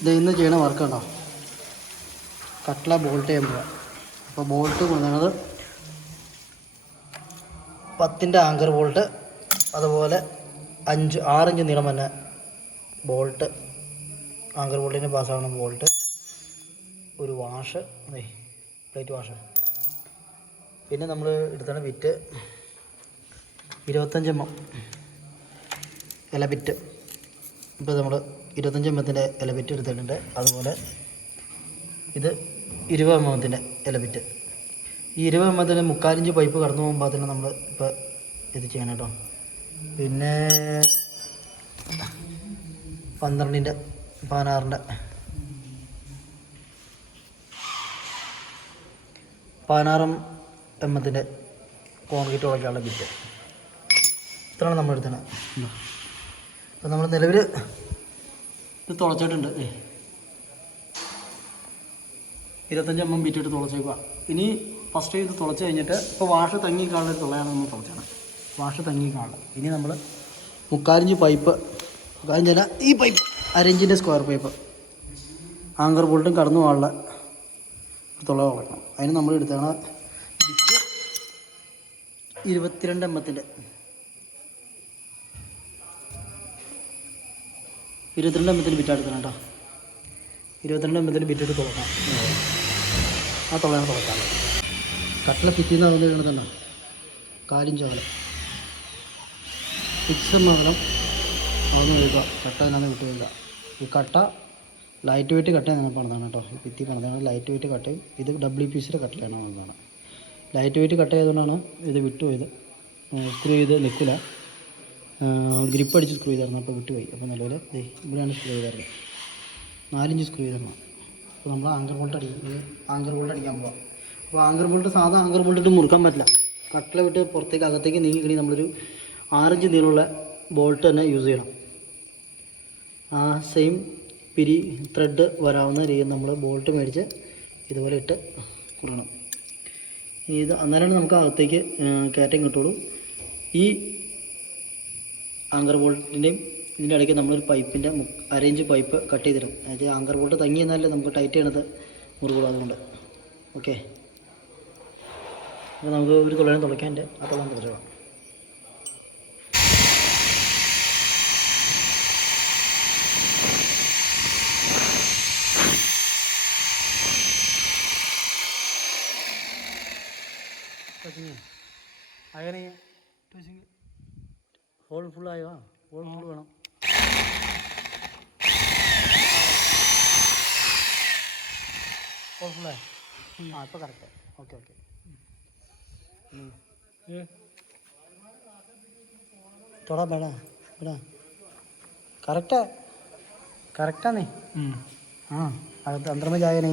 ഇത് ഇന്ന് ചെയ്യണ വർക്ക് ഉണ്ടോ കട്ട്ല ബോൾട്ട് ചെയ്യാൻ പോവാ. അപ്പോൾ ബോൾട്ട് കൊണ്ടുവന്നത് പത്തിന്റെ ആങ്കർ ബോൾട്ട് അതുപോലെ അഞ്ച് ആറിഞ്ച് നീളം തന്നെ ബോൾട്ട് ആങ്കർ ബോൾട്ടിന്റെ പാസ്സാവണം ബോൾട്ട് ഒരു വാഷ് പ്ലേറ്റ് വാഷ് പിന്നെ നമ്മൾ എടുത്താണ് വിറ്റ് ഇരുപത്തഞ്ച് എം എം. ഇല ബിറ്റ് ഇപ്പോൾ നമ്മൾ ഇരുപത്തഞ്ച് എമ്മത്തിന്റെ എത്തിന്റെ ഇല ബിറ്റ് എടുത്തിട്ടുണ്ട്. അതുപോലെ ഇത് ഇരുപത് എമ്മത്തിന്റെ ഇല ബിറ്റ് ഈ ഇരുപത് എം എത്തിന് മുക്കാലിഞ്ച് പൈപ്പ് കടന്നു പോകുമ്പോൾ തന്നെ നമ്മൾ ഇപ്പോൾ ഇത് ചെയ്യണം കേട്ടോ. പിന്നെ പന്ത്രണ്ടിന്റെ പതിനാറിന്റെ. പതിനാറും എമ്മത്തിന്റെ കോൺക്രീറ്റ് ഉളക്കാനുള്ള ബിറ്റ് ഇത്രയാണ് നമ്മൾ എടുത്തത്. അപ്പോൾ നമ്മൾ നിലവിൽ ഇത് തുളച്ചിട്ടുണ്ട്. ഏ. ഇരുപത്തഞ്ച് എം എം ബീറ്റിട്ട് തുളച്ചേക്കുക ഇനി ഫസ്റ്റ് ഇത് തുളച്ച് കഴിഞ്ഞിട്ട് ഇപ്പോൾ വാഷ് തങ്ങി കാണുന്ന തുളയാണ് നമ്മൾ തുളച്ചത് വാഷ് തങ്ങി കാണുക ഇനി നമ്മൾ മുക്കാലിഞ്ച് പൈപ്പ് മുക്കാലിഞ്ചല്ല ഈ പൈപ്പ് അരഞ്ചിന്റെ സ്ക്വയർ പൈപ്പ് ആങ്കർ ബോൾട്ടും കടന്നു പോകാനുള്ള തുള വളക്കണം അതിന് നമ്മൾ എടുത്താണ് ഇരുപത്തിരണ്ട് എമ്മത്തിന്റെ ഇരുപത്തിരണ്ട് എമ്മത്തിന്റെ ബിറ്റ് എടുക്കണം കേട്ടോ. ഇരുപത്തിരണ്ട് എമ്മത്തിന്റെ ബിറ്റ് എടുത്ത് തുറക്കാം ആ തുളയാണ് തുറക്കാൻ. കട്ടിലെ ഫിറ്റിന്ന് പറഞ്ഞിട്ട് തന്നെ. കാലിഞ്ച് അകലം സിക്സ് മാത്രം അകലം കഴിക്കുക എഴുതുക കട്ട എന്നാന്ന് വിട്ടു എഴുതുക ഈ കട്ട ലൈറ്റ് വെയിറ്റ് കട്ട ഞങ്ങൾ പണിതാണ് കേട്ടോ. ഈ ഭിത്തി പണിതാണ് ലൈറ്റ് വെയിറ്റ് കട്ടയും ഇത് ഡബ്ല്യു പി സിയുടെ കട്ടയാണ് പണിതാണ് ലൈറ്റ് വെയിറ്റ് കട്ട ആയതുകൊണ്ടാണ് ഇത് വിട്ടു വിട്ടുപോയത് സ്ക്രൂ ചെയ്ത് നിൽക്കില്ല. ഗ്രിപ്പ് അടിച്ച് സ്ക്രൂ ചെയ്തായിരുന്നു അപ്പോൾ വിട്ടുപോയി. അപ്പോൾ നല്ലപോലെ ഇവിടെയാണ് സ്ക്രൂ ചെയ്തായിരുന്നത് നാലിഞ്ച് സ്ക്രൂ ചെയ്തിരണം അപ്പോൾ നമ്മൾ ആങ്കർ ബോൾട്ട് അടിക്കും ആങ്കർ ബോൾട്ട് അടിക്കാൻ പോവാം. അപ്പോൾ ആങ്കർ ബോൾട്ട് സാധാ ആങ്കർ ബോൾട്ട് ഇട്ട് മുറുക്കാൻ പറ്റില്ല. കട്ടില വിട്ട് പുറത്തേക്ക് അകത്തേക്ക് നീങ്ങി നമ്മളൊരു ആറിഞ്ച് നീളമുള്ള ബോൾട്ട് തന്നെ യൂസ് ചെയ്യണം. ആ സെയിം പിരി ത്രെഡ് വരാവുന്ന രീതിയിൽ നമ്മൾ ബോൾട്ട് മേടിച്ച് ഇതുപോലെ ഇട്ട് കുറണം ഇത് അന്നേരമാണ് നമുക്ക് അകത്തേക്ക് കയറ്റം കിട്ടുള്ളൂ. ഈ ആങ്കർ ബോൾട്ടിന്റെയും ഇതിന്റെ ഇടയ്ക്ക് നമ്മളൊരു പൈപ്പിന്റെ അരേഞ്ച് പൈപ്പ് കട്ട് ചെയ്തിടും. അതായത് ആങ്കർ ബോൾട്ട് തങ്ങി എന്നാലേ നമുക്ക് ടൈറ്റ് ചെയ്യണത് മുറുകുള്ളൂ അതുകൊണ്ട് ഓക്കെ അപ്പോൾ നമുക്ക് ഒരു തുളയും തുളയ്ക്കാന്റെ അപ്പോൾ തുളം തുറച്ചു ഹോൾ ഫുള്ളായോ ഹോൾ ഫുൾ വേണം. ഹോൾ ഫുള്ളായോ ആ ഇപ്പോൾ കറക്റ്റ് ഓക്കെ ഓക്കെ തൊടാ വേടാ വേടാ കറക്റ്റാ കറക്റ്റാന്നേ ആ അത് അന്തരമ ചായനെ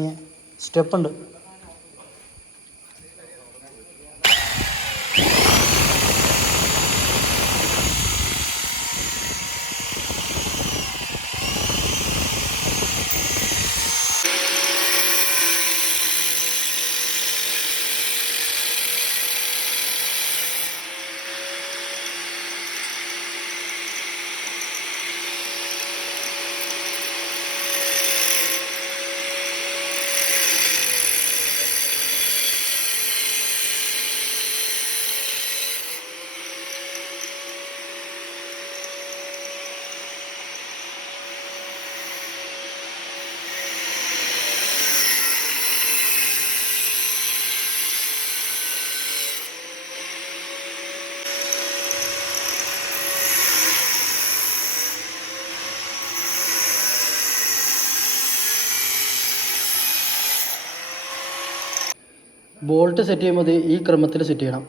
ബോൾട്ട് സെറ്റ് ചെയ്യുമ്പോൾ ഈ ക്രമത്തിൽ സെറ്റ് ചെയ്യണം.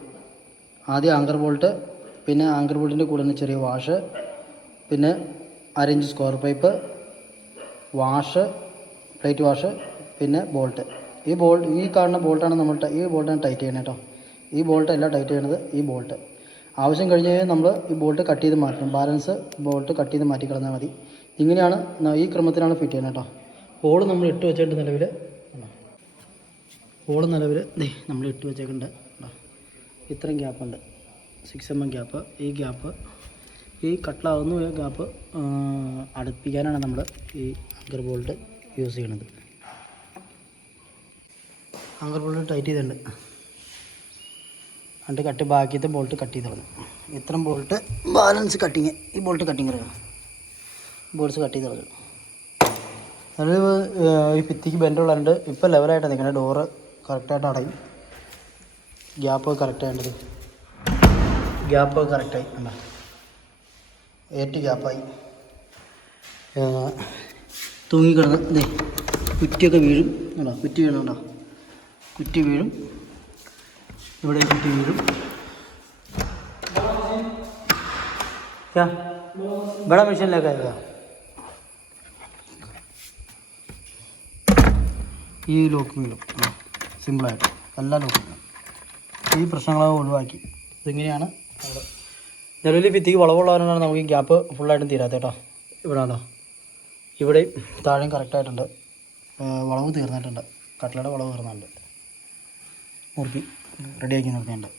ആദ്യം ആങ്കർ ബോൾട്ട് പിന്നെ ആങ്കർ ബോൾട്ടിന്റെ കൂടെ തന്നെ ചെറിയ വാഷ് പിന്നെ അരഞ്ച് square pipe wash plate wash പിന്നെ ബോൾട്ട് ഈ ബോൾട്ട് ഈ കാണുന്ന ബോൾട്ടാണ് നമ്മൾ ഈ ബോൾട്ടാണ് ടൈറ്റ് ചെയ്യണേ കേട്ടോ ഈ ബോൾട്ട് അല്ല ടൈറ്റ് ചെയ്യണത് ഈ ബോൾട്ട് ആവശ്യം കഴിഞ്ഞ് കഴിഞ്ഞാൽ നമ്മൾ ഈ ബോൾട്ട് കട്ട് ചെയ്ത് മാറ്റണം. ബാലൻസ് ബോൾട്ട് കട്ട് ചെയ്ത് മാറ്റി കളഞ്ഞാൽ മതി. ഇങ്ങനെയാണ് ഈ ക്രമത്തിലാണ് ഫിറ്റ് ചെയ്യുന്നത് കേട്ടോ ഹോൾ നമ്മൾ ഇട്ട് വെച്ചിട്ട് നിലവിൽ ഹോൾ നിലവിൽ നമ്മൾ ഇട്ട് വെച്ചേക്കുന്നുണ്ട് ദാ. ഇത്രയും ഗ്യാപ്പുണ്ട് സിക്സ് എം എം ഗ്യാപ്പ് ഈ ഗ്യാപ്പ് ഈ കട്ടിലാവുന്ന ഗ്യാപ്പ് അടുപ്പിക്കാനാണ് നമ്മൾ ഈ അങ്കർ ബോൾട്ട് യൂസ് ചെയ്യണത്. അങ്കർ ബോൾട്ട് ടൈറ്റ് ചെയ്തിട്ടുണ്ട്. എന്നിട്ട് കട്ട് ബാക്കിയത്തെ ബോൾട്ട് കട്ട് ചെയ്ത് കളഞ്ഞു. ഇത്രയും ബോൾട്ട് ബാലൻസ് കട്ടിങ് ഈ ബോൾട്ട് കട്ടിങ് കളയണം ബോൾട്ട്സ് കട്ട് ചെയ്ത് കളഞ്ഞു. അത് ഈ ഭിത്തിക്ക് ബെൻഡുള്ളതുകൊണ്ട് ഇപ്പോൾ ലെവലായിട്ട് നിൽക്കുന്നത് ഡോറ് കറക്റ്റായിട്ട് അടയും ഗ്യാപ്പ് കറക്റ്റ് ആയിട്ടത് ഗ്യാപ്പ് കറക്റ്റായി അല്ല ഏറ്റ് ഗ്യാപ്പായി തൂങ്ങിക്കിടന്ന് ഇതേ കുറ്റിയൊക്കെ വീഴും അല്ല കുറ്റി വീണുണ്ടോ കുറ്റി വീഴും ഇവിടെ കുറ്റി വീഴും क्या बड़ा मशीन लगाएगा ഈ ലോക്ക് വീഴും സിമ്പിളായിട്ട് എല്ലാ ലോക്കും ഈ പ്രശ്നങ്ങളൊക്കെ ഒഴിവാക്കി. ഇതിങ്ങനെയാണ്? നിലവിൽ ഭിത്തിക്ക് വളവുള്ളവരാണ് നമുക്ക് ഈ ഗ്യാപ്പ് ഫുള്ളായിട്ടും തീരാത്ത കേട്ടോ. ഇവിടെ കേട്ടോ ഇവിടെയും താഴെയും കറക്റ്റായിട്ടുണ്ട് വളവ് തീർന്നിട്ടുണ്ട്. കട്ടിലയുടെ വളവ് തീർന്നിട്ടുണ്ട്. മുറുക്കി റെഡിയാക്കി നിർത്തിയിട്ടുണ്ട്.